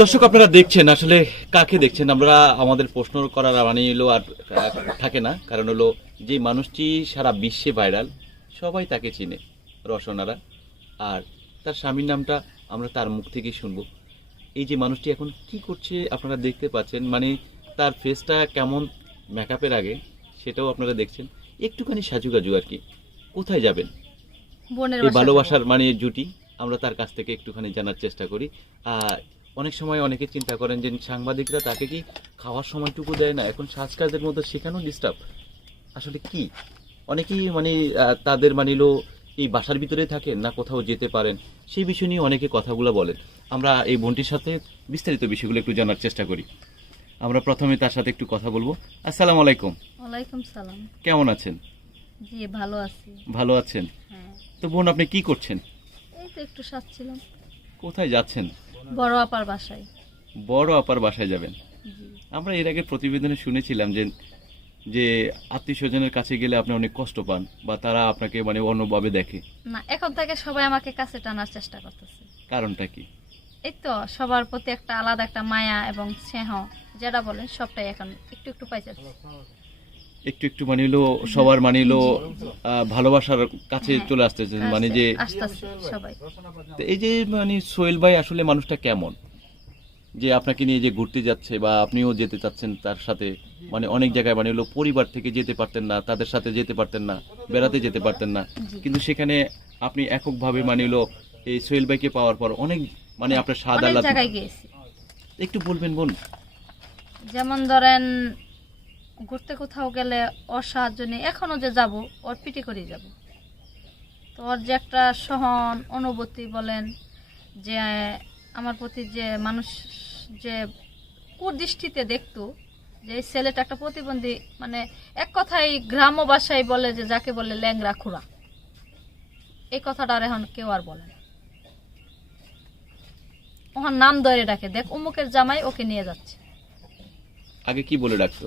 দর্শক আপনারা দেখছেন আসলে কাকে দেখছেন? আমরা আমাদের প্রশ্ন করার মানে হলো আর থাকে না। কারণ হলো যে মানুষটি সারা বিশ্বে ভাইরাল সবাই তাকে চিনে রসনারা। আর তার স্বামীর নামটা আমরা তার মুখ থেকেই শুনব। এই যে মানুষটি এখন কি করছে আপনারা দেখতে পাচ্ছেন? মানে তার ফেসটা কেমন মেকআপের আগে সেটাও আপনারা দেখছেন। একটুখানি সাজুগাজু আর কি। কোথায় যাবেন? এই ভালোবাসার মানে জুটি আমরা তার কাছ থেকে একটুখানি জানার চেষ্টা করি। আর অনেক সময় অনেকে চিন্তা করেন যে সাংবাদিকরা তাকে কি খাওয়ার সময়টুকু দেয় না? এখন সাজকাজের মধ্যে শেখানো ডিস্টার্ব আসলে কি? অনেকেই মানে তাদের মানিলো এই বাসার ভিতরে থাকেন না কোথাও যেতে পারেন সেই বিষয় নিয়ে অনেকে কথাগুলো বলেন। আমরা এই বোনটির সাথে বিস্তারিত বিষয়গুলো একটু জানার চেষ্টা করি। আমরা প্রথমে তার সাথে একটু কথা বলব। আসসালামু আলাইকুম। ওয়ালাইকুম সালাম। কেমন আছেন? জি ভালো আছি। ভালো আছেন? হ্যাঁ। তো বোন আপনি কি করছেন? এই তো একটু সাজছিলাম। কোথায় যাচ্ছেন? বড় আপার বাসায়। বড় আপার বাসায় যাবেন? আমরা এর আগে প্রতিবেদনে শুনেছিলাম যে যে আত্মীয় স্বজনের কাছে গেলে আপনি অনেক কষ্ট পান বা তারা আপনাকে মানে অন্যভাবে দেখে। না এখন থেকে সবাই আমাকে কাছে টানার চেষ্টা করতেছে। কারণটা কি? এই তো সবার প্রতি একটা আলাদা একটা মায়া এবং স্নেহ যেটা বলেন সবটাই এখন একটু একটু পাইছে একটু একটু মানে হলো সবার মানে হলো ভালোবাসার কাছে হ্যাঁ। চলে আসতেছেন মানে যে আসতেছে এই যে মানে সোহেল ভাই আসলে মানুষটা কেমন? যে আপনাকে নিয়ে যে ঘুরতে যাচ্ছে বা আপনিও যেতে চাচ্ছেন তার সাথে মানে অনেক জায়গায় মানে হলো পরিবার থেকে যেতে পারতেন না তাদের সাথে যেতে পারতেন না বেড়াতে যেতে পারতেন না। কিন্তু সেখানে আপনি এককভাবে মানে হলো এই সোহেল ভাইকে পাওয়ার পর অনেক মানে আপনার স্বাদ জায়গায় একটু বলবেন বোন যেমন ধরেন ঘুরতে কোথাও গেলে ওর সাহায্য নিয়ে এখনও যে যাব, ওর পিটি করে যাব। তো ওর যে একটা সহন অনুভূতি বলেন যে, আমার প্রতি যে মানুষ যে কুদৃষ্টিতে দেখতো, যে এই ছেলেটা একটা প্রতিবন্ধী মানে এক কথায় গ্রাম্য ভাষায় বলে যে, যাকে বলে ল্যাংরা খুড়া। এই কথাটা আর এখন কেউ আর বলে ওখান নাম ধরে ডাকে, দেখ অমুকের জামাই ওকে নিয়ে যাচ্ছে। আগে কি বলে ডাকতো?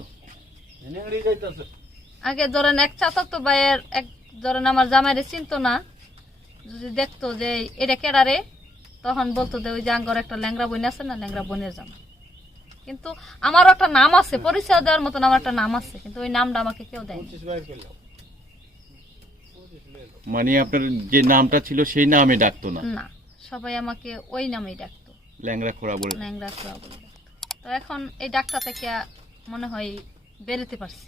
আগে ধরেন এক চাচাতো ভাইয়ের এক ধরেন আমার জামাইরে চিনতো না যদি দেখতো যে এটা কেডারে তখন বলতো যে ওই যে আঙ্গর একটা ল্যাংরা বোন আছে না ল্যাংরা বোনের জামা। কিন্তু আমারও একটা নাম আছে পরিচয় দেওয়ার মতন আমার একটা নাম আছে কিন্তু ওই নামটা আমাকে কেউ দেয়নি। মানে আপনার যে নামটা ছিল সেই নামে ডাকতো না? না সবাই আমাকে ওই নামেই ডাকতো। ল্যাংড়া খোড়া বলে। ল্যাংরা খোয়া বলে। তো এখন এই ডাকটা থেকে মনে হয় বেরোতে পারছি।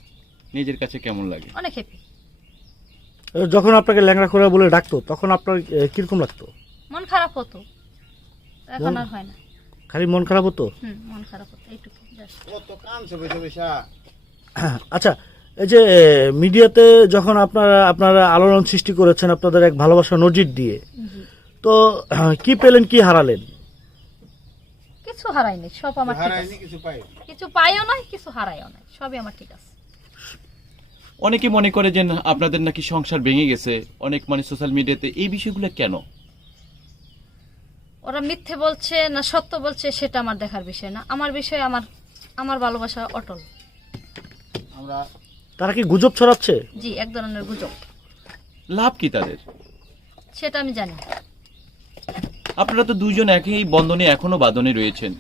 নিজের কাছে কেমন লাগে? অনেক হ্যাপি যখন আপনাকে ল্যাংড়া খোরা বলে ডাকতো তখন আপনার কীরকম লাগতো? মন খারাপ হতো। এখন আর হয় না। খালি মন খারাপ হতো? হুম মন খারাপ হতো এইটুকু just। আচ্ছা এই যে মিডিয়াতে যখন আপনারা আপনারা আলোড়ন সৃষ্টি করেছেন আপনাদের এক ভালোবাসা নজির দিয়ে তো আহ, কি পেলেন কি হারালেন? কিছু হারাইনি সব আমার ঠিক আছে। কিছু পাইও নাই। কিছু হারাইও নাই সবই আমার ঠিক আছে। অনেকে মনে করে যে না, আপনাদের নাকি সংসার ভেঙে গেছে। অনেক মানে সোশ্যাল মিডিয়াতে এই বিষয়গুলো কেন? ওরা মিথ্যে বলছে না সত্য বলছে সেটা আমার দেখার বিষয় না। আমার বিষয় আমার আমার ভালোবাসা অটল। আমরা তারা কি গুজব ছড়াচ্ছে? জি এক ধরনের গুজব। লাভ কি তাদের? সেটা আমি জানি। আপনারা তো দুজন একই বন্ধনে এখনও বাঁধনে রয়েছেন।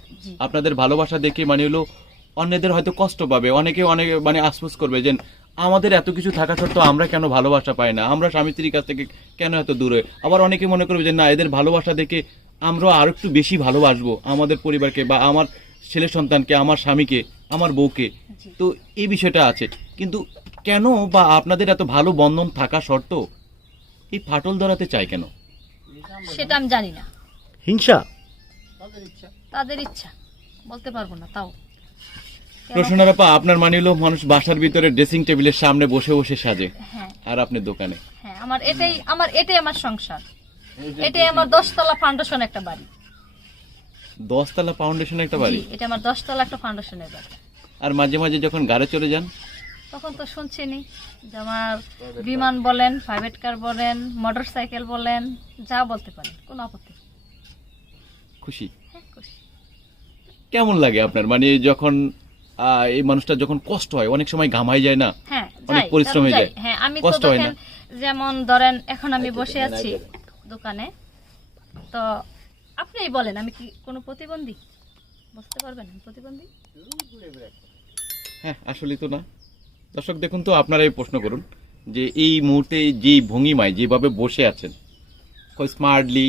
আপনাদের ভালোবাসা দেখে মানে হলো অন্যদের হয়তো কষ্ট পাবে অনেকে অনেক মানে আশ্বাস করবে যে আমাদের এত কিছু থাকা সত্ত্বেও আমরা কেন ভালোবাসা পাই না? আমরা স্বামী স্ত্রীর কাছ থেকে কেন এত দূরে? আবার অনেকে মনে করবে যে না এদের ভালোবাসা দেখে আমরা আরও একটু বেশি ভালোবাসবো আমাদের পরিবারকে বা আমার ছেলে সন্তানকে আমার স্বামীকে আমার বউকে। তো এই বিষয়টা আছে। কিন্তু কেন বা আপনাদের এত ভালো বন্ধন থাকা সত্ত্বেও এই ফাটল ধরাতে চায় কেন? সেটা আমি জানি না। হিংসা? তাদের ইচ্ছা। বলতে পারব না তাও? রোশনা ব্যাপা আপনার মানে হলো মানুষ বাসার ভিতরে ড্রেসিং টেবিলের সামনে বসে বসে সাজে হ্যাঁ। আর আপনি দোকানে। হ্যাঁ আমার এটাই আমার এটাই আমার সংসার। এটাই আমার দশতলা ফাউন্ডেশন একটা বাড়ি। দশতলা ফাউন্ডেশন একটা বাড়ি? এটা আমার দশতলা একটা ফাউন্ডেশনের বাড়ি। আর মাঝে মাঝে যখন গাড়ি চলে যান? তখন তো শুনছিনি যে আমার বিমান বলেন প্রাইভেট কার বলেন মোটর সাইকেল বলেন যা বলতে পারেন কোনো আপত্তি নেই। খুশি? হ্যাঁ কেমন লাগে আপনার? মানে যখন এই মানুষটা যখন কষ্ট হয় অনেক সময় ঘামাই যায় না? হ্যাঁ অনেক পরিশ্রম হয়ে যায়। হ্যাঁ আমি কষ্ট হয় না? যেমন ধরেন এখন আমি বসে আছি দোকানে তো আপনিই বলেন আমি কি কোনো প্রতিবন্ধী? বুঝতে পারবেন? প্রতিবন্ধী? হ্যাঁ আসলে তো না। দর্শক দেখুন তো আপনারাই প্রশ্ন করুন যে এই মুহূর্তে যে ভঙ্গিমায় যেভাবে বসে আছেন স্মার্টলি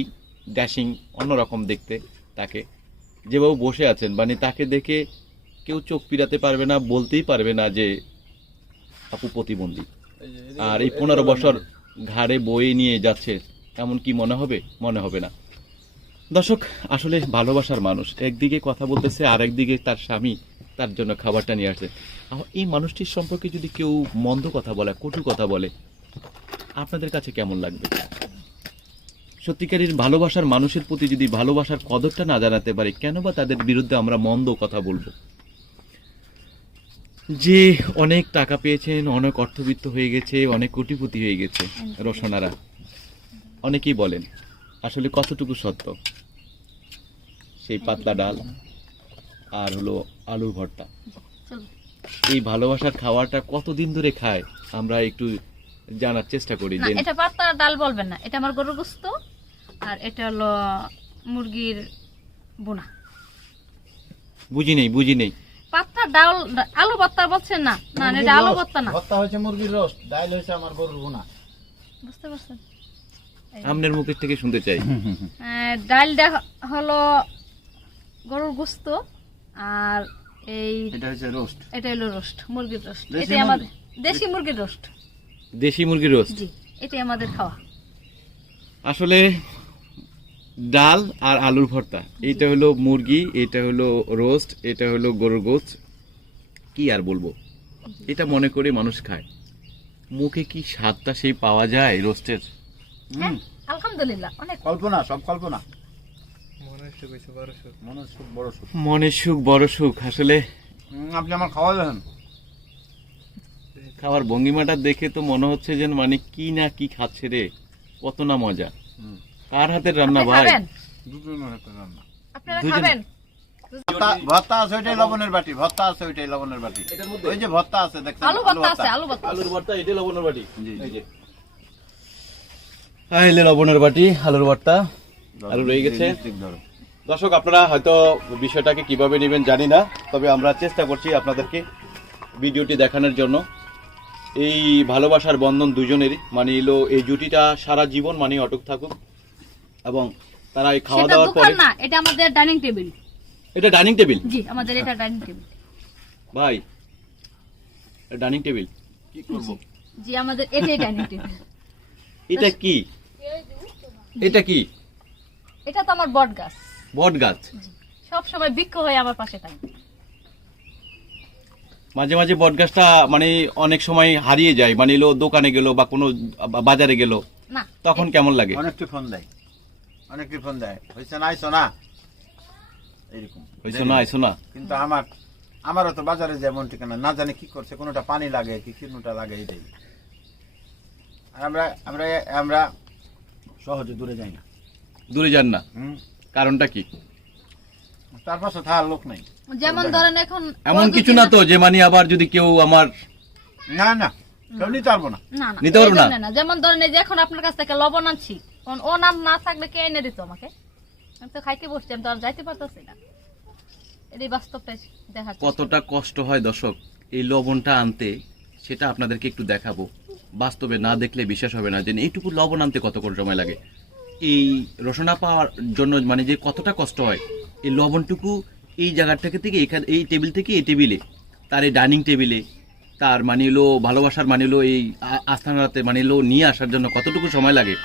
ড্যাশিং অন্যরকম দেখতে তাকে। যেভাবে বসে আছেন মানে তাকে দেখে কেউ চোখ পিরাতে পারবে না বলতেই পারবে না যে আপু প্রতিবন্ধী। আর এই পনেরো বছর ঘাড়ে বয়ে নিয়ে যাচ্ছে এমন কি মনে হবে? মনে হবে না। দর্শক আসলে ভালোবাসার মানুষ। একদিকে কথা বলতেছে আর একদিকে তার স্বামী তার জন্য খাবারটা নিয়ে আসছে। এই মানুষটির সম্পর্কে যদি কেউ মন্দ কথা বলে কটু কথা বলে আপনাদের কাছে কেমন লাগবে? সত্যিকারের ভালোবাসার মানুষের প্রতি যদি ভালোবাসার কদরটা না জানাতে পারে কেন বা তাদের বিরুদ্ধে আমরা মন্দ কথা বলব? যে অনেক টাকা পেয়েছেন অনেক অর্থবিত্ত হয়ে গেছে অনেক কোটিপতি হয়ে গেছে রোশনারা। অনেকেই বলেন আসলে কতটুকু সত্য? সেই পাতলা ডাল আর হলো আলুর ভর্তা। এই ভালোবাসার খাওয়াটা কতদিন ধরে খায় আমরা একটু জানার চেষ্টা করি এটা পাতা ডাল বলবেন না এটা আমার গরুর গোস্ত। আর এটা হলো মুরগির বোনা। বুঝি নেই বুঝি নেই। পাত্তা ডাল আলু ভর্তা বলছেন না? না এটা আলু ভর্তা না। ভর্তা হয়েছে মুরগির রোস্ট ডাইল হয়েছে আমার গরুর ভুনা বুঝতে পারছেন? আমনের মুখের থেকে শুনতে চাই। ডালটা হলো গরুর গোস্ত আর এই এটা হচ্ছে রোস্ট। এটা হলো রোস্ট মুরগির রোস্ট। দেশি এটাই আমাদের দেশি মুরগির রোস্ট। দেশি মুরগির রোস্ট। জি এটাই আমাদের খাওয়া। আসলে ডাল আর আলুর ভর্তা। এটা হলো মুরগি এটা হলো রোস্ট এটা হলো গরুর গোস্ত। কি আর বলব? এটা মনে করে মানুষ খায়। মুখে কি স্বাদটা সেই পাওয়া যায় রোস্টের? হ্যাঁ আলহামদুলিল্লাহ অনেক। কল্পনা সব কল্পনা। মনের সুখ বড় সুখ। মনের সুখ বড় সুখ। আসলে আপনি আমার খাওয়া দেন খাওয়ার ভঙ্গিমাটা দেখে তো মনে হচ্ছে যেন মানে কি না কি খাচ্ছে রে কত না মজা। কার হাতের রান্না ভাই? খাবেন? দুটো রান্না। আপনারা খাবেন? ভর্তা ভর্তা আছে ওইটাই লবণের বাটি ভর্তা আছে ওইটাই লবণের বাটি। ওই যে ভর্তা আছে দেখছেন? আলু ভর্তা আছে আলু ভর্তা আলুর ভর্তা এটা লবণের বাটি? জি, জি। এই যে। আইলে লবণের বাটি আলুর ভর্তা। আলু রয়ে গেছে। দর্শক আপনারা হয়তো বিষয়টাকে কীভাবে নেবেন জানি না তবে আমরা চেষ্টা করছি আপনাদেরকে ভিডিওটি দেখানোর জন্য। এই ভালোবাসার বন্ধন দুজনেরই মানে এলো এই জুটিটা সারা জীবন মানে অটক থাকুক। এবং তারা এই খাওয়া দাওয়ার পরে না এটা আমাদের ডাইনিং টেবিল এটা ডাইনিং টেবিল জি আমাদের এটা ডাইনিং টেবিল ভাই ডাইনিং টেবিল কি করব? জি আমাদের এটাই ডাইনিং টেবিল এটা কি? এটা কি? এটা তো আমার বট গাছ। বট গাছ। সব সময় বৃক্ষ হয়ে আমার পাশে থাকে। মাঝে মাঝে বট গাছটা মানে অনেক সময় হারিয়ে যায় মানে এলো দোকানে গেল বা কোনো বাজারে গেল। না তখন কেমন লাগে? অনেকটি ফোন দেয়। ফোন দেয়। হয়েছে না আইসো না। এরকম হয়েছো না আইসো না। কিন্তু আমার আমারও তো বাজারে যেমন ঠিকানা না জানি কি করছে কোনোটা পানি লাগে কি কোনোটা লাগে এটাই আর আমরা আমরা আমরা সহজে দূরে যাই না। দূরে যান না। কারণটা কি? তার পাশে থাকার লোক নাই। যেমন ধরেন এখন এমন কিছু না তো যে মানে আবার যদি কেউ আমার না না কেউ নিতে পারব না। নিতে পারব না? না। যেমন ধরেন এই যে এখন আপনার কাছ থেকে লবণ আনছি তখন ও নাম না থাকলে কে এনে দিত আমাকে? আমি তো খাইতে বসছি, আমি তো আর যাইতে পারতেছি না। এটাই বাস্তবটা দেখা কতটা কষ্ট হয় দর্শক, এই লবণটা আনতে, সেটা আপনাদেরকে একটু দেখাবো। বাস্তবে না দেখলে বিশ্বাস হবে না যে এইটুকু লবণ আনতে কত করে সময় লাগে। এই রসনা পাওয়ার জন্য মানে যে কতটা কষ্ট হয়, এই লবণটুকু এই জায়গাটাকে থেকে এখানে, এই টেবিল থেকে এই টেবিলে, তার এই ডাইনিং টেবিলে, তার মানে এলো ভালোবাসার মানে এলো এই আস্থানাতে মানে এলো নিয়ে আসার জন্য কতটুকু সময় লাগে।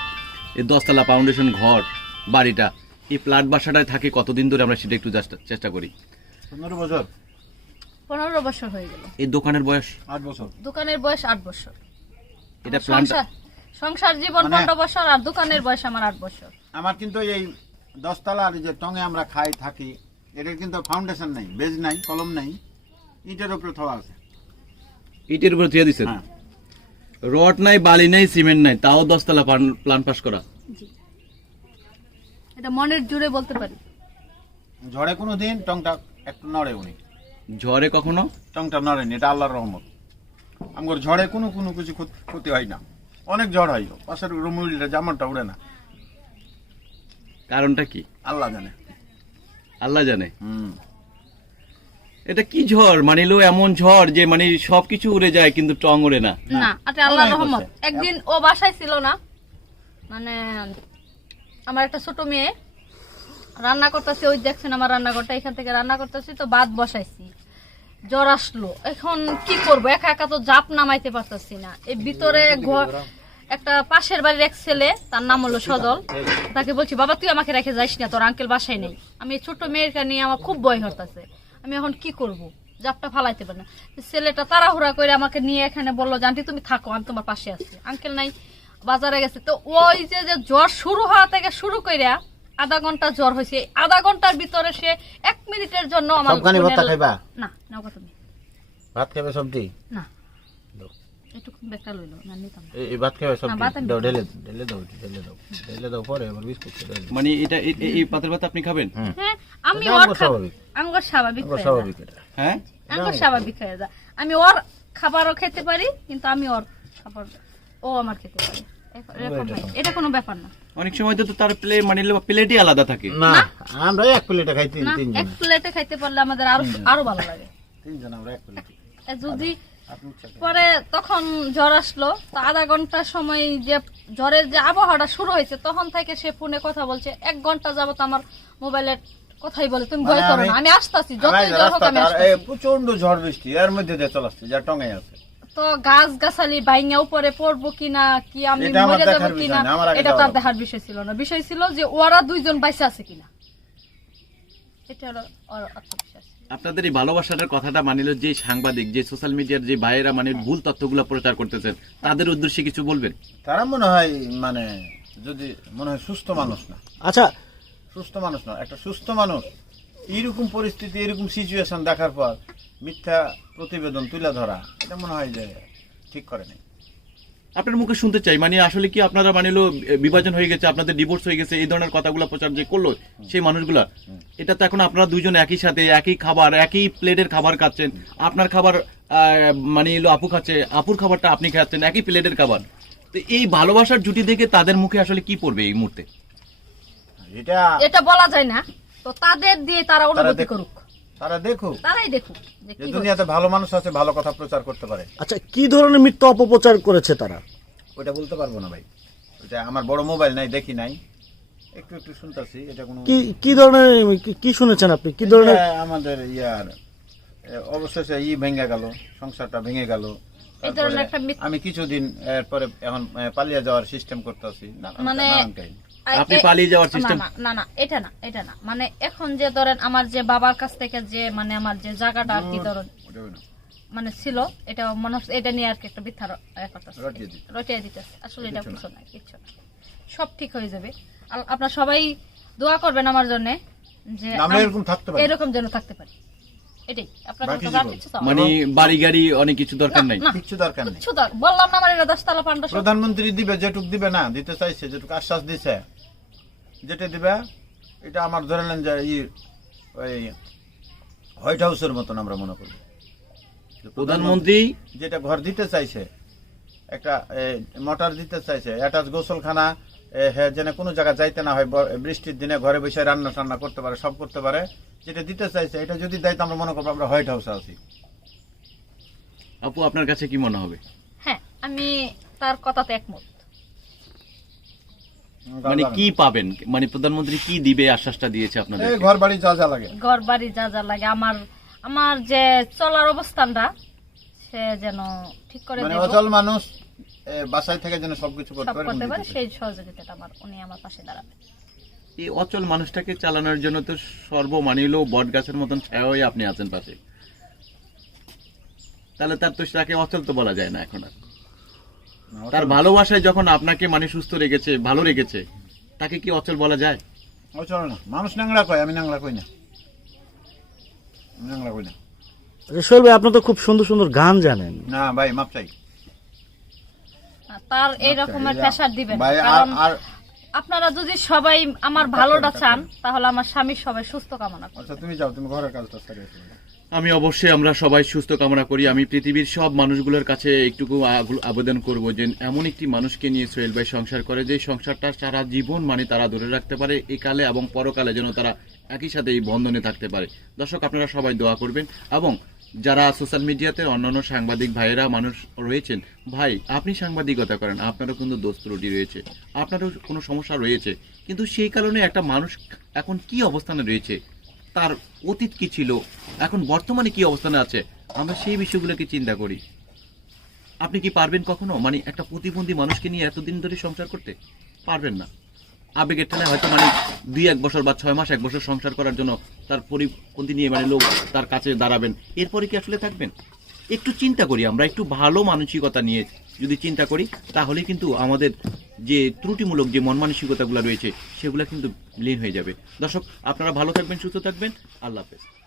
এই দশতলা ফাউন্ডেশন ঘর বাড়িটা এই প্লাট বাসাটায় থাকে কতদিন ধরে আমরা সেটা একটু চেষ্টা- করি। পনেরো বছর। পনেরো বছর হয়ে গেল। এই দোকানের বয়স? আট বছর। দোকানের বয়স আট বছর। এটা সংসার সংসার জীবন মানে- পনেরো বছর আর দোকানের বয়স আমার আট বছর। আমার কিন্তু এই দশতলার যে টঙে আমরা খাই থাকি এটার কিন্তু ফাউন্ডেশন নাই বেজ নাই কলম নাই ইটের উপরে থোয়া আছে। ইটের উপরে থুয়ে দিছেন? হ্যাঁ। রড নাই বালি নাই সিমেন্ট নাই তাও দশতলা প্লান- প্ল্যান পাস করা। এটা মনের জোরে বলতে পারি। ঝড়ে কোনো দিন টংটা একটু নড়ে উনি। ঝড়ে কখনো? টংটা নড়েনি এটা আল্লাহর রহমত। আমার ঝড়ে কোনো কোনো কিছু ক্ষত- ক্ষতি হয় না। অনেক ঝড় হয় পাশের রুমুলিটা জামানটা উড়ে না। কারণটা কি? আল্লাহ জানে। আল্লাহ জানে। হুম। এটা কি ঝড়? মানে লো এমন ঝড় যে মানে সবকিছু উড়ে যায় কিন্তু টং উড়ে না। না এটা আল্লাহ রহমত। একদিন ও বাসায় ছিল না মানে আমার একটা ছোট মেয়ে রান্না করতেছি ওই দেখছেন আমার রান্নাঘরটা এখান থেকে রান্না করতেছি তো ভাত বসাইছি। জ্বর আসলো এখন কি করব? একা একা তো জাপ নামাইতে পারতেছি না। এই ভিতরে ঘর একটা পাশের বাড়ির এক ছেলে তার নাম হলো সদল তাকে বলছি বাবা তুই আমাকে রেখে যাইস না তোর আঙ্কেল বাসায় নেই। আমি ছোট মেয়েরকে নিয়ে আমার খুব ভয় হতেছে আমি এখন কি করব? জাপটা ফালাইতে পারি না। ছেলেটা তাড়াহুড়া করে আমাকে নিয়ে এখানে বলল জানটি তুমি থাকো আমি তোমার পাশে আছি। আঙ্কেল নাই বাজারে গেছে। তো ওই যে যে জ্বর শুরু হওয়া থেকে শুরু কইরা আধা ঘণ্টা জ্বর হয়েছে। আধা ঘণ্টার ভিতরে সে এক মিনিটের জন্য আমার না নাও তুমি ভাত খাবে সবজি? না। একটু বেকার লইলো না নিতাম এই এই ভাত খাবে সবজি আমি দাও ঢেলে ঢেলে দাও ঢেলে দাও। ঢেলে দাও পরে আবার বিস্কুট খেতে মানে এটা এ- এ- এই পাতের ভাত আপনি খাবেন? হ্যাঁ আমি ওর স্বাভাবিক। আঙ্গুর স্বাভাবিক স্বাভাবিক হ্যাঁ আঙ্গুর স্বাভাবিক হয়ে যায়। আমি ওর খাবারও খেতে পারি কিন্তু আমি ওর খাবার ও আমার খেতে পারে। এটা কোনো ব্যাপার না। অনেক সময় তো তার প্লে মানে প্লেটই আলাদা থাকে। না আমরা এক প্লেটে খাই তিন না তিনজন। এক প্লেটে খাইতে পারলে আমাদের আরও আরও ভালো লাগে। তিনজন আমরা এক প্লেটে যদি। পরে তখন জ্বর আসলো তো আধা ঘণ্টার সময় যে জ্বরের যে আবহাওয়াটা শুরু হয়েছে তখন থেকে সে ফোনে কথা বলছে এক ঘণ্টা যাবত আমার মোবাইলে কথাই বলে তুমি ভয় মানে করো না আমি আসতেছি যতই জ্বর হোক আমি প্রচণ্ড ঝড় বৃষ্টি এর মধ্যে দিয়ে চলাচ্ছে যা টঙ্গাই আছে। তো গাছ গাছালি বাইঙ্গা উপরে পড়ব কিনা কি আমি মরে যাব কিনা এটা তার দেখার বিষয় ছিল না। বিষয় ছিল যে ওরা দুইজন বাইসে আছে কিনা। এটা হলো আত্মবিশ্বাস। আপনাদের এই ভালোবাসাটার কথাটা মানিল যে সাংবাদিক যে সোশ্যাল মিডিয়ার যে ভাইয়েরা মানে ভুল তথ্যগুলো প্রচার করতেছেন তাদের উদ্দেশ্যে কিছু বলবেন? তারা মনে হয় মানে যদি মনে হয় সুস্থ মানুষ না। আচ্ছা। সুস্থ মানুষ না একটা সুস্থ মানুষ এইরকম পরিস্থিতি এরকম সিচুয়েশন দেখার পর মিথ্যা প্রতিবেদন তুলে ধরা এটা মনে হয় যে ঠিক করে নাই। আপনার মুখে শুনতে চাই। মানে আসলে কি আপনারা মানে হলো, বিভাজন হয়ে গেছে আপনাদের ডিভোর্স হয়ে গেছে এই ধরনের কথাগুলো প্রচার যে করল সেই মানুষগুলা এটা তো এখন আপনারা দুজন একই সাথে একই খাবার একই প্লেটের খাবার খাচ্ছেন। আপনার খাবার আহ, মানে হলো আপু খাচ্ছে আপুর খাবারটা আপনি খাচ্ছেন একই প্লেটের খাবার। তো এই ভালোবাসার জুটি দেখে তাদের মুখে আসলে কি পড়বে এই মুহূর্তে? এটা এটা বলা যায় না। তো তাদের দিয়ে তারা অনুভূতি করুক। তারা দেখুক। তারাই দেখুক যে যে কি দুনিয়াতে ভালো মানুষ আছে ভালো কথা প্রচার করতে পারে। আচ্ছা কি ধরনের মিথ্যা অপপ্রচার করেছে তারা? ওইটা বলতে পারব না ভাই। ওইটা আমার বড় মোবাইল নাই দেখি নাই। একটু একটু শুনতাছি এটা কোনো কি কি ধরনের কি- কি শুনেছেন আপনি? কি ধরনের এটা আমাদের ইয়ার এ, অবশেষে ই ভেঙে গেল সংসারটা ভেঙে গেল। এই ধরনের একটা মিথ- আমি কিছুদিন এরপরে এখন এ, পালিয়ে যাওয়ার সিস্টেম করতেছি। মানে আপনি পালিয়ে যাওয়ার system? না, না এটা না এটা না। মানে এখন যে ধরেন আমার যে বাবার কাছ থেকে যে মানে আমার যে জায়গাটা আর কি ধরেন মানে ছিল এটা মনে হচ্ছে এটা নিয়ে আর কি একটা মিথ্যা র- এ করতেছে। রটিয়ে। দিতেছে। আসলে এটা কিছু না। কিচ্ছু না। সব ঠিক হয়ে যাবে। আপনারা সবাই দোয়া করবেন আমার জন্য যে এরকম থাকতে পারি। এরকম যেন থাকতে পারি। এটাই। মানে বাড়ি গাড়ি অনেক কিছু দরকার নাই? না দরকার নেই। বললাম না আমার এটা দশতলা পান্ডা প্রধানমন্ত্রী দিবে যেটুক দিবে না দিতে চাইছে যেটুক আশ্বাস দিছে। যেটা দিবে এটা আমার ধরে নেন যে ই ওই হোয়াইট হাউসের মতন আমরা মনে করি। প্রধানমন্ত্রী যেটা ঘর দিতে চাইছে একটা মোটর দিতে চাইছে অ্যাটাচ গোসলখানা হ্যাঁ যেন কোনো জায়গায় যাইতে না হয় বৃষ্টির দিনে ঘরে বসে রান্না টান্না করতে পারে সব করতে পারে যেটা দিতে চাইছে এটা যদি দেয় তো আমরা মনে করব আমরা হোয়াইট হাউসে আছি। আপু আপনার কাছে কি মনে হবে? হ্যাঁ আমি তার কথাতে একমত। মানে কি পাবেন? মানে প্রধানমন্ত্রী কি দিবে আশ্বাসটা দিয়েছে আপনাদের এই ঘর বাড়ি যা যা লাগে। ঘর বাড়ি যা যা লাগে আমার আমার যে চলার অবস্থানটা সে যেন ঠিক করে মানে অচল মানুষ বাসায় থেকে যেন সবকিছু করতে পারে করতে পারে সেই সহযোগিতাটা আমার উনি আমার পাশে দাঁড়াবে। এই অচল মানুষটাকে চালানোর জন্য তো সর্বমানিল বট গাছের মতন ছায়া হয়ে আপনি আছেন পাশে। তাহলে তার তো তাকে অচল তো বলা যায় না এখন আর। তার ভালোবাসায় যখন আপনাকে মানে সুস্থ রেখেছে ভালো রেখেছে তাকে কি অচল বলা যায়? অচল না। মানুষ ন্যাংরা কয় আমি ন্যাংরা কই না? ন্যাংরা কই না? সোহেল ভাই আপনি তো খুব সুন্দর সুন্দর গান জানেন। না ভাই মাপ চাই। তার এই রকমের প্রেশার দিবেন। ভাই আর কারণ আপনারা যদি সবাই আমার ভালোটা চান তাহলে আমার স্বামীর সবাই সুস্থ কামনা আচ্ছা তুমি যাও তুমি ঘরের কাজটা সেরে। আমি অবশ্যই আমরা সবাই সুস্থ কামনা করি। আমি পৃথিবীর সব মানুষগুলোর কাছে একটুকু আবেদন করব যে, এমন একটি মানুষকে নিয়ে সোহেল ভাই সংসার করে যে সংসারটা সারা জীবন মানে তারা ধরে রাখতে পারে এই কালে এবং পরকালে যেন তারা একই সাথে এই বন্ধনে থাকতে পারে। দর্শক, আপনারা সবাই দোয়া করবেন। এবং যারা সোশ্যাল মিডিয়াতে অন্যান্য সাংবাদিক ভাইয়েরা মানুষ রয়েছেন, ভাই, আপনি সাংবাদিকতা করেন, আপনারও কিন্তু দোষ ত্রুটি রয়েছে, আপনারও কোনো সমস্যা রয়েছে। কিন্তু সেই কারণে একটা মানুষ এখন কি অবস্থানে রয়েছে তার অতীত কি ছিল? এখন বর্তমানে কি অবস্থানে আছে? আমরা সেই বিষয়গুলোকে চিন্তা করি। আপনি কি পারবেন কখনো? মানে একটা প্রতিবন্ধী মানুষকে নিয়ে এতদিন ধরে সংসার করতে? পারবেন না। আবেগের ঠেলে হয়তো মানে দুই এক বছর বা ছয় মাস এক বছর সংসার করার জন্য তার পরিপন্থী নিয়ে মানে লোক তার কাছে দাঁড়াবেন। এরপরে কি আসলে থাকবেন? একটু চিন্তা করি আমরা, একটু ভালো মানসিকতা নিয়ে যদি চিন্তা করি, তাহলে কিন্তু আমাদের যে ত্রুটিমূলক যে মন মানসিকতাগুলো রয়েছে, সেগুলো কিন্তু লীন হয়ে যাবে। দর্শক, আপনারা ভালো থাকবেন, সুস্থ থাকবেন। আল্লাহ হাফেজ।